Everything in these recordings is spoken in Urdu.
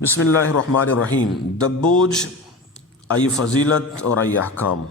بسم اللہ الرحمن الرحیم۔ دبوج ای فضیلت اور ای احکام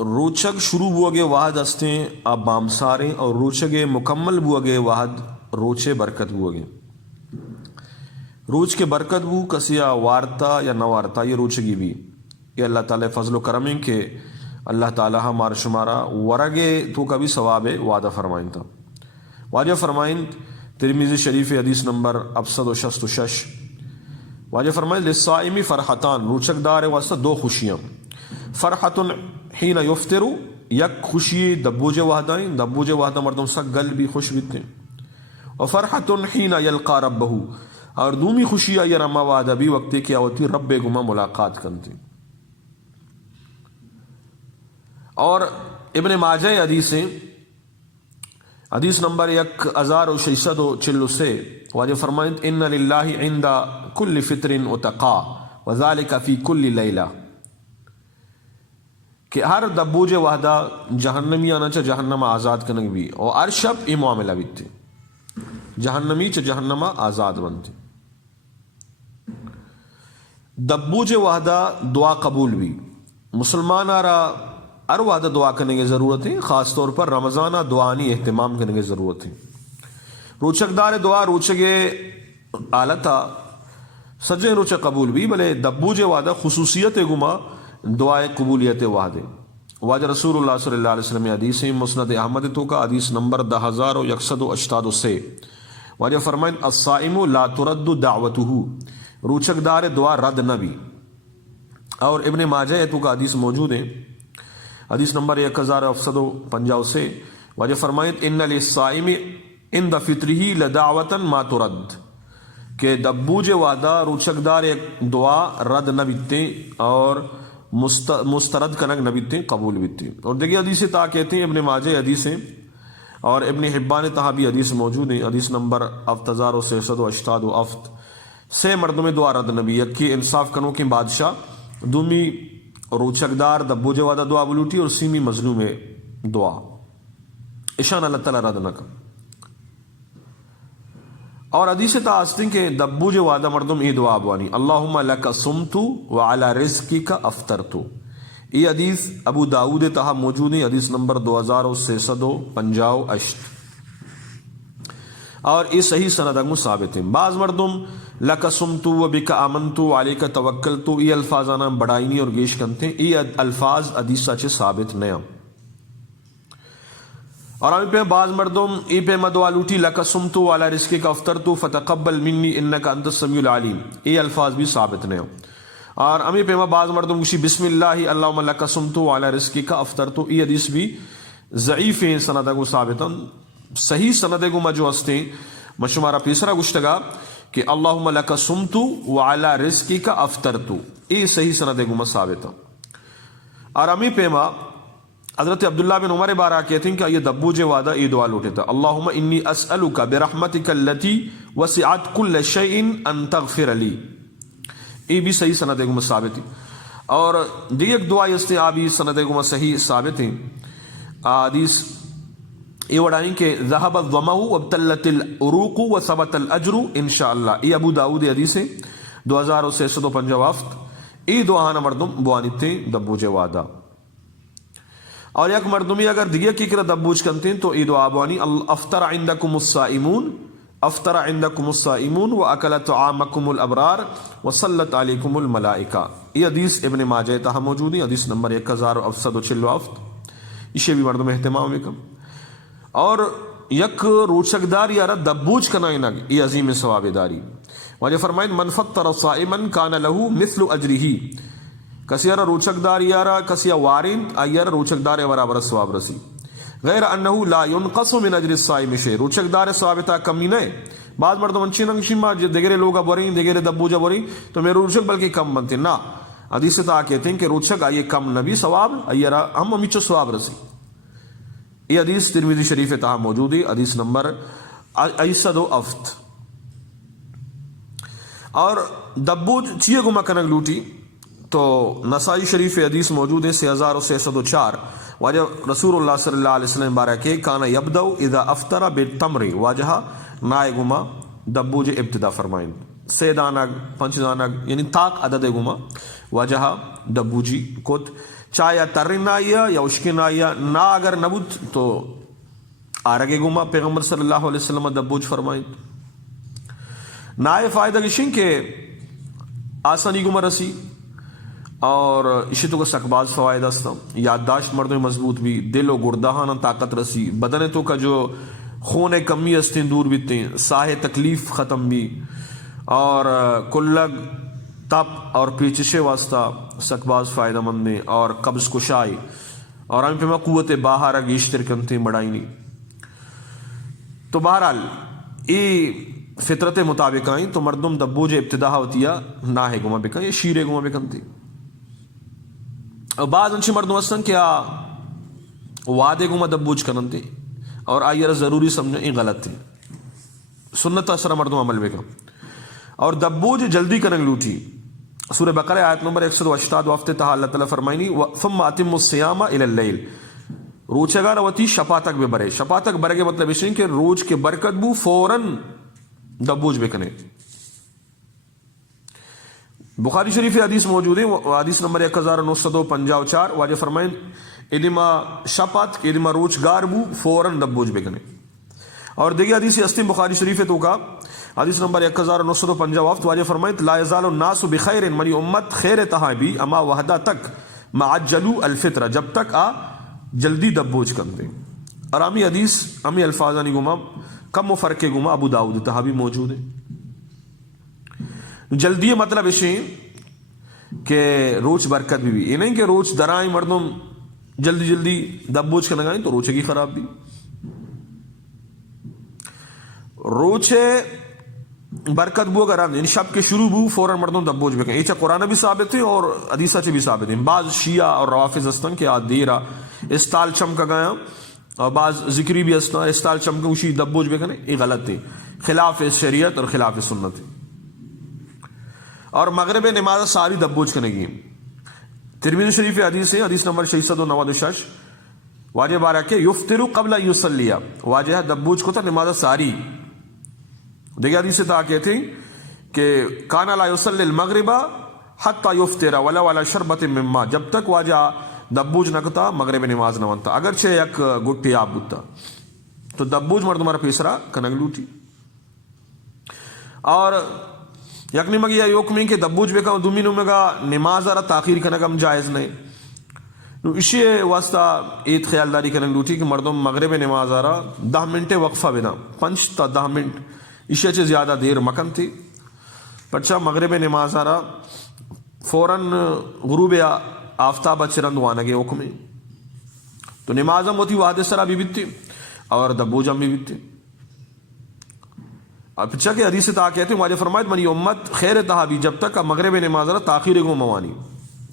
روچگ شروع بوگے واحد ہستیں اب بامساریں اور روچگے مکمل بوگے واحد روچے برکت بوگے روچ کے برکت بو کسیا وارتا یا نہ وارتا یہ روچگی بھی یہ اللہ تعالیٰ فضل و کرم کہ اللہ تعالیٰ ہمارا شمارا ورگے تو کا بھی ثواب وعدہ فرمائن تھا واجہ فرمائن ترمذی شریف حدیث نمبر 766 واجہ فرمائن للصائم فرحتان روچک دار واسطہ دو خوشیاں فرحت حین یفطر یک خوشی دبوج وحدائیں دبوج وحدہ مردم سک گل بھی خوش بیتے اور فرحت حین یلقا ربہ اور دومی خوشی یہ رما وعدہ بھی وقت کیا ہوتی رب گما ملاقات کرتے اور ابن ماجہ حدیث نمبر 1646 واجہ فرمائیں ان للہ عند کل فطر اتقا وذالک فی کل لیلہ کہ ہر دبوج وحدہ جہنمی آنا چاہ جہنم آزاد کنگ بھی اور ہر شب یہ معاملہ بھی تھے جہنمی چاہ جہنم آزاد بنتے دبوج وحدہ دعا قبول بھی مسلمان آ رہا ہر وعدہ دعا کرنے کی ضرورت ہے خاص طور پر رمضانہ دعانی اہتمام کرنے کی ضرورت ہے روچک دار دعا روچگے آلتا سجے روچک قبول بھی بلے دبوج وعدہ خصوصیت گما دعائے قبولیت وعدے واجہ رسول اللہ صلی اللہ علیہ وسلم حدیث مسند احمد تو کا حدیث نمبر 10188 واجہ فرمائن الصائم لا ترد دعوته روچک دار دعا رد نبی اور ابن ماجہ تو کا حدیث موجود ہے حدیث نمبر 1750 سے واجہ فرمائیں ان للصائم عند فطرہ لدعوتا ما ترد کہ دبوج وعدہ روچک دار ایک دعا رد نہ بیتے اور مسترد کنک نہ بیتے قبول بیتے اور دیکھیے حدیث تا کہتے ہیں ابن ماجہ حدیث ہیں اور ابن حبان تہا بھی حدیث موجود ہے حدیث نمبر 7687 سے مردم دعا رد نبی کی انصاف کنوں کے بادشاہ دومی روچک دار دبوج وعدہ دعا بلوٹی اور سیمی مظلوم دعا اشان اللہ تعالیٰ رد نہ کر اور حدیث تاستیں کہ دبوج وعدہ مردم ای دعا بوانی اللہم لک صمتو وعلا رزقک افطرتو یہ حدیث ابو داود تہا موجود ہے حدیث نمبر 2658 اور یہ صحیح سند ثابت ہیں بعض مردم لک صمتو و بک آمنتو علیک توکلتو یہ الفاظ آنا بڑائنی اور گیش کنتے ہیں یہ الفاظ حدیث سے ثابت نیا اور ہمیں پہ بعض مردم ای پہ مدعا لوٹی لک صمتو علی رزقک افطرتو فتقبل منی انک انت السمیع العلیم یہ الفاظ بھی ثابت نیا اور ہمیں پہ بعض مردم کشی بسم اللہ اللہم لک صمتو علی رزقک افطرتو یہ حدیث بھی ضعیف ہیں سند کو ثابت صحیح سند کو مجو ہستے مشمارا پیسرا گشتگا کہ اللہم لک صمتو وعلی رزقک افطرتو یہ صحیح سند کو ثابت اور ہمیں پیما حضرت عبداللہ بن عمر بارہ کہتے ہیں کہ یہ دبوج وعدہ یہ دعا لوٹے تھا اللہم انی اسألک برحمتک اللتی وسعت کل شیء ان تغفر لی یہ بھی صحیح سند کو ثابت ہے اور دیکھ دعا اس نے آبی سند کو صحیح ثابت ہیں حدیث یہ وڑائیں کہ ذہب الظمأ وابتلت العروق وثبت الاجر انشاءاللہ یہ ابو داود حدیث ہے 2650 یہ دعانا مردم بوانیتے دبوج وعدہ اور یک مردمی اگر دیگه کی کرا دبوج کنتے تو یہ دعا بوانی افطر عندکم الصائمون افطر عندکم الصائمون واکل طعامکم الابرار وصلت علیکم الملائکہ یہ حدیث ابن ماجہ تہا موجود ہے حدیث نمبر 1746 اسے بھی مردم اہتمام میں کم اور یک روچک دار یارا دبوج کنائنا یہ عظیم ثواب داری واجہ فرمائیں من فطر صائما کان له مثل اجرہ کسی یارا روچک دار یارا کسی وارین ایارا روچک دار برابر ثواب رسی غیر انہو لا ينقص من اجر الصائم شیء روچک دار ثوابتا کمی نہیں بعض مردم انچی ننگشیما دیگرے لوگا بوریں دیگرے دبوجا بوریں تو میرے روچک بلکہ کم بنتے نا حدیث تا کہتے ہیں کہ روچک آئیے کم نبی ثواب ایارا ہم امیچو ثواب رسی یہ حدیث ترمذی شریف تہا موجود ہے حدیث نمبر 800 اور دبوج چیئے گما کنگ لوٹی تو نسائی شریف حدیث موجود ہے 6604 واجہ رسول اللہ صلی اللہ علیہ وسلم بارہ کے کانا یبدو اذا افطر بالتمر واجہ نائے گما دبوج ابتدا فرمائیں سه دانگ پنچ دانگ یعنی تاک عدد گما واجہ دبوجی کت چایا ترین آیا یا اشکن آیا نا اگر نبود تو آرگے گما پیغمبر صلی اللہ علیہ وسلم دبوج فرمائیں نائے فائدہ گشن کے آسانی گما رسی اور اسی تو کا سکباز فوائد استا یادداشت مردوں مضبوط بھی دل و گردہانا طاقت رسی بدن تو کا جو خون کمی استیں دور بیتیں ساہ تکلیف ختم بھی اور کلگ تپ اور پیچشے واسطہ سکباز فائدہ مند نے اور قبض کشائی اور ہم پہ قوت باہر گیشتر کنتے بڑھائی نہیں. تو بہرحال یہ فطرت مطابق آئیں تو مردم دبوج ابتدا ہوتیا نہ ہے گما بکن یہ شیرے گما بکن تھی. اور بعض انچے مردم ہستن کیا وعدے گما دبوج کنن تھی اور آئیر ضروری سمجھیں یہ غلط تھی سنت اثر مردم عمل بکن اور دبوج جلدی کننگ لوٹی. سورہ بقرہ آیت نمبر 188 وافتے تہا اللہ تعالیٰ فرمائنی ثم اتم الصیام الی اللیل روچگار وتی شپا تک بے برے شپا تک برے کے مطلب اس کہ روز کے برکت بو فوراً دبوج بکنے. بخاری شریف حدیث موجود ہے حدیث نمبر 1954 واجہ فرمائن ادما شپات ادما روزگار بو فوراً دبوج بکنے. اور دیکھیں حدیث استیم بخاری شریف تو کا حدیث نمبر 1950 وافت واجہ فرمائن لا یزال الناس بخیر منی امت خیر تہا بھی اما وحدہ تک معجلو الفطرہ جب تک جلدی دبوج کر دیں. اور امی حدیث امی الفاظانی گما کم و فرق گما ابو داؤد تہا بھی موجود ہے. جلدی مطلب اسے کہ روچ برکت بھی یہ نہیں کہ روچ درائیں مردم جلدی جلدی دبوج کرنا گائیں تو روچے کی خراب بھی. روچے برکت بو اگر یعنی شب کے شروع بو فوراً مردم دبوج بکن یہ چاہ قرآن بھی ثابت ہے اور حدیثہ چاہ بھی ثابت ہیں. بعض شیعہ اور روافظ استن کے دیرہ استال چمکا گیا اور بعض ذکری بھی استن استال چمکا اسی دبوج بکن یہ غلط ہے خلاف شریعت اور خلاف سنت ہے. اور مغرب نماز ساری دبوج کرنے گی. ترمذی شریف حدیث ہے حدیث نمبر 696 واجہ بارہ کے یفتر قبل ان یصلی واجہ دبوج کو تھا نماز ساری. دیکھیں حدیث تھا کہتے ہیں کہ کانا لا یصلی المغرب حتی یفتر ولو علی شربت من ماء جب تک واجہ دبوج نکتا مغرب نماز نہ ونتا اگرچہ یک گٹی آب بتا تو دبوج مرد ہمارا پیسرا کنگ لوٹی. اور یکنی مگی یوکمی کہ دبوج بے کم دومی نمگا نماز آرہ تاخیر کنگم جائز نہیں. اسی واسطہ ایت خیالداری کنگ لوٹی کہ مردم مغرب نماز آرہ 10 منٹ وقفہ بنا 5 تا 10 منٹ اسی اچھے زیادہ دیر مکن تھی پرچہ مغرب نماز آرہ فوراً غروب آفتاب چرند وانگے حکمی تو نمازم ہوتی وعدے سرا بھی بیتی اور دبوجم بھی بیتی. اور پچھا کہ حدیث تا کہتے ہیں واجہ فرمائد منی امت خیر تہا بھی جب تک مغرب نماز آرہ تاخیر کو موانی.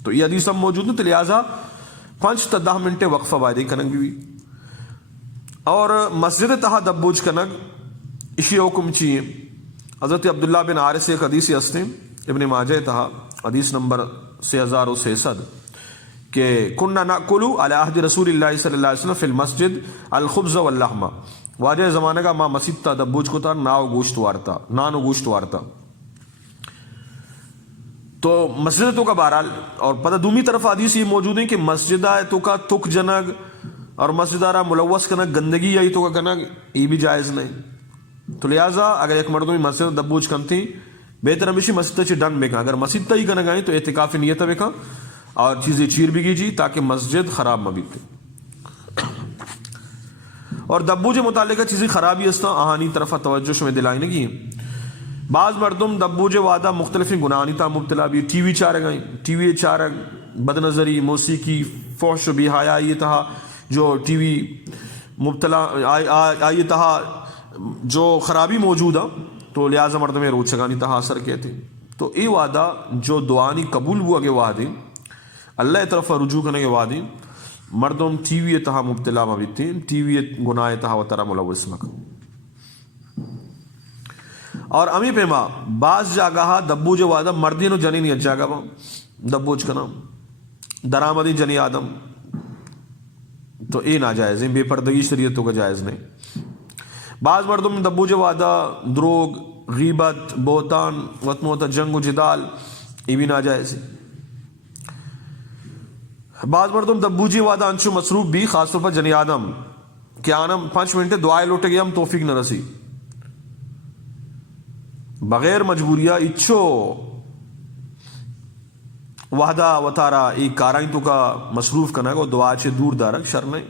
تو یہ حدیث ہم موجود ہیں تو لہٰذا 5 تا 10 منٹ وقفہ وعدے کنگ بھی. اور مسجد تہا دبوج کنگ اسی حکم چیئے. حضرت عبداللہ بن عارث ایک حدیث اسلم ابن ماجہ تہا حدیث نمبر 6066 کہ کننا ناکلو علی عہد رسول اللہ صلی اللہ علیہ وسلم فی المسجد الخبز واللحمہ واجہ زمانے کا ماں مسجد تا دبوج کو تا نانو گوشت وارتا. تو مسجد تو کا بہرحال اور پتہ دومی طرف حدیث یہ موجود ہے کہ مسجد آئے تو کا تک جنگ اور مسجد آرہ ملوث کنگ گندگی آئی تو کا کنگ یہ بھی جائز نہیں. تو لہٰذا اگر ایک مردمی مسجد دبوج کنتی بہتر ہمیشہ مسجد چی ڈن بکا اگر مسجد تا ہی کنگ آئیں تو اعتکاف نیت بکا اور چیزیں چیر بھی گی جی تاکہ مسجد خراب نہ بیتے. اور دبوج متعلقہ چیزیں خرابی استا آہانی طرف توجہ شمیں دلائی نگی. بعض مردم دبوج وعدہ مختلف گناہانی تا مبتلا بھی ٹی وی چارگ آئیں ٹی وی چارگ بد نظری موسیقی فحش و بیحیا یہ تہا جو ٹی وی مبتلا آئی تہا جو خرابی موجود ہے تو لہٰذا مردم روچگانی تہا اثر کہتے. تو یہ وعدہ جو دعانی قبول ہوا کے وعدے اللہ طرف رجوع کرنے کے وعدے مردم ٹی وی تہا مبتلا مبیتے ٹی وی گناہ تہا و ترہ ملوث مکن. اور امی پیما بعض جاگہ دبوج وعدہ مردین و جنین یک جاگہ با دبوج کنا درآمدی جنی آدم تو اے ناجائز ہیں بے پردگی شریعتوں کا جائز نہیں. بعض مردم دبوج وعدہ دروگ غیبت بہتان وطن و جنگ و جدال یہ بھی ناجائز ہے. بعض مردم دبوجی وعدہ انچو مصروف بھی خاص طور پر جنی آدم کہ آنم 5 منٹ دعائے لوٹے گیا ہم توفیق نہ رسی بغیر مجبوریہ اچھو وحدہ وطارہ ایک کارائیں تو کا مصروف کرنا ہے دعا چھے دور دارک شر نہیں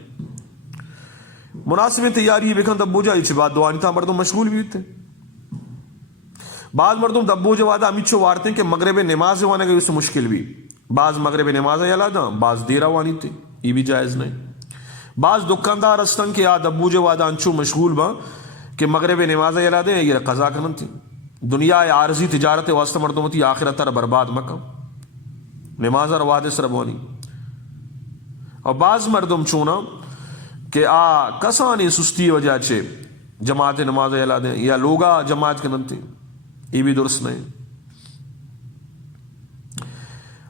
مناسب تیاری بکن دبوجہ اچھے بات دعا نہیں تھا مردم مشغول بھی ہوتے. بعض مردم دبوجہ وعدہ ہم اچھو وارتے ہیں کہ مغرب نماز وانے گئی اس سے مشکل بھی بعض مغرب نماز یادا بعض دیرہ وانی تھے یہ بھی جائز نہیں. بعض دکاندار استن کے آد ابوجہ وعدہ انچو مشغول با کہ مغرب نماز یادیں یہ قضا کنن تھی دنیا عارضی تجارت واسطہ مردم تھی آخرت تر برباد مکہ نماز رواد سربانی. اور بعض مردم چونا کہ کسانی سستی وجہ چھے جماعت نماز یادیں یا لوگا جماعت کنن تھی یہ بھی درست نہیں.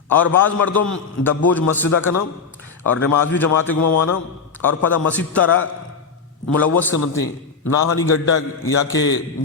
اور بعض مردم دبوج مسجدہ کنا اور نماز بھی جماعت گموانا اور پدا مسجد ترہ ملوث کنن تھی ناہنی گڈا یا کہ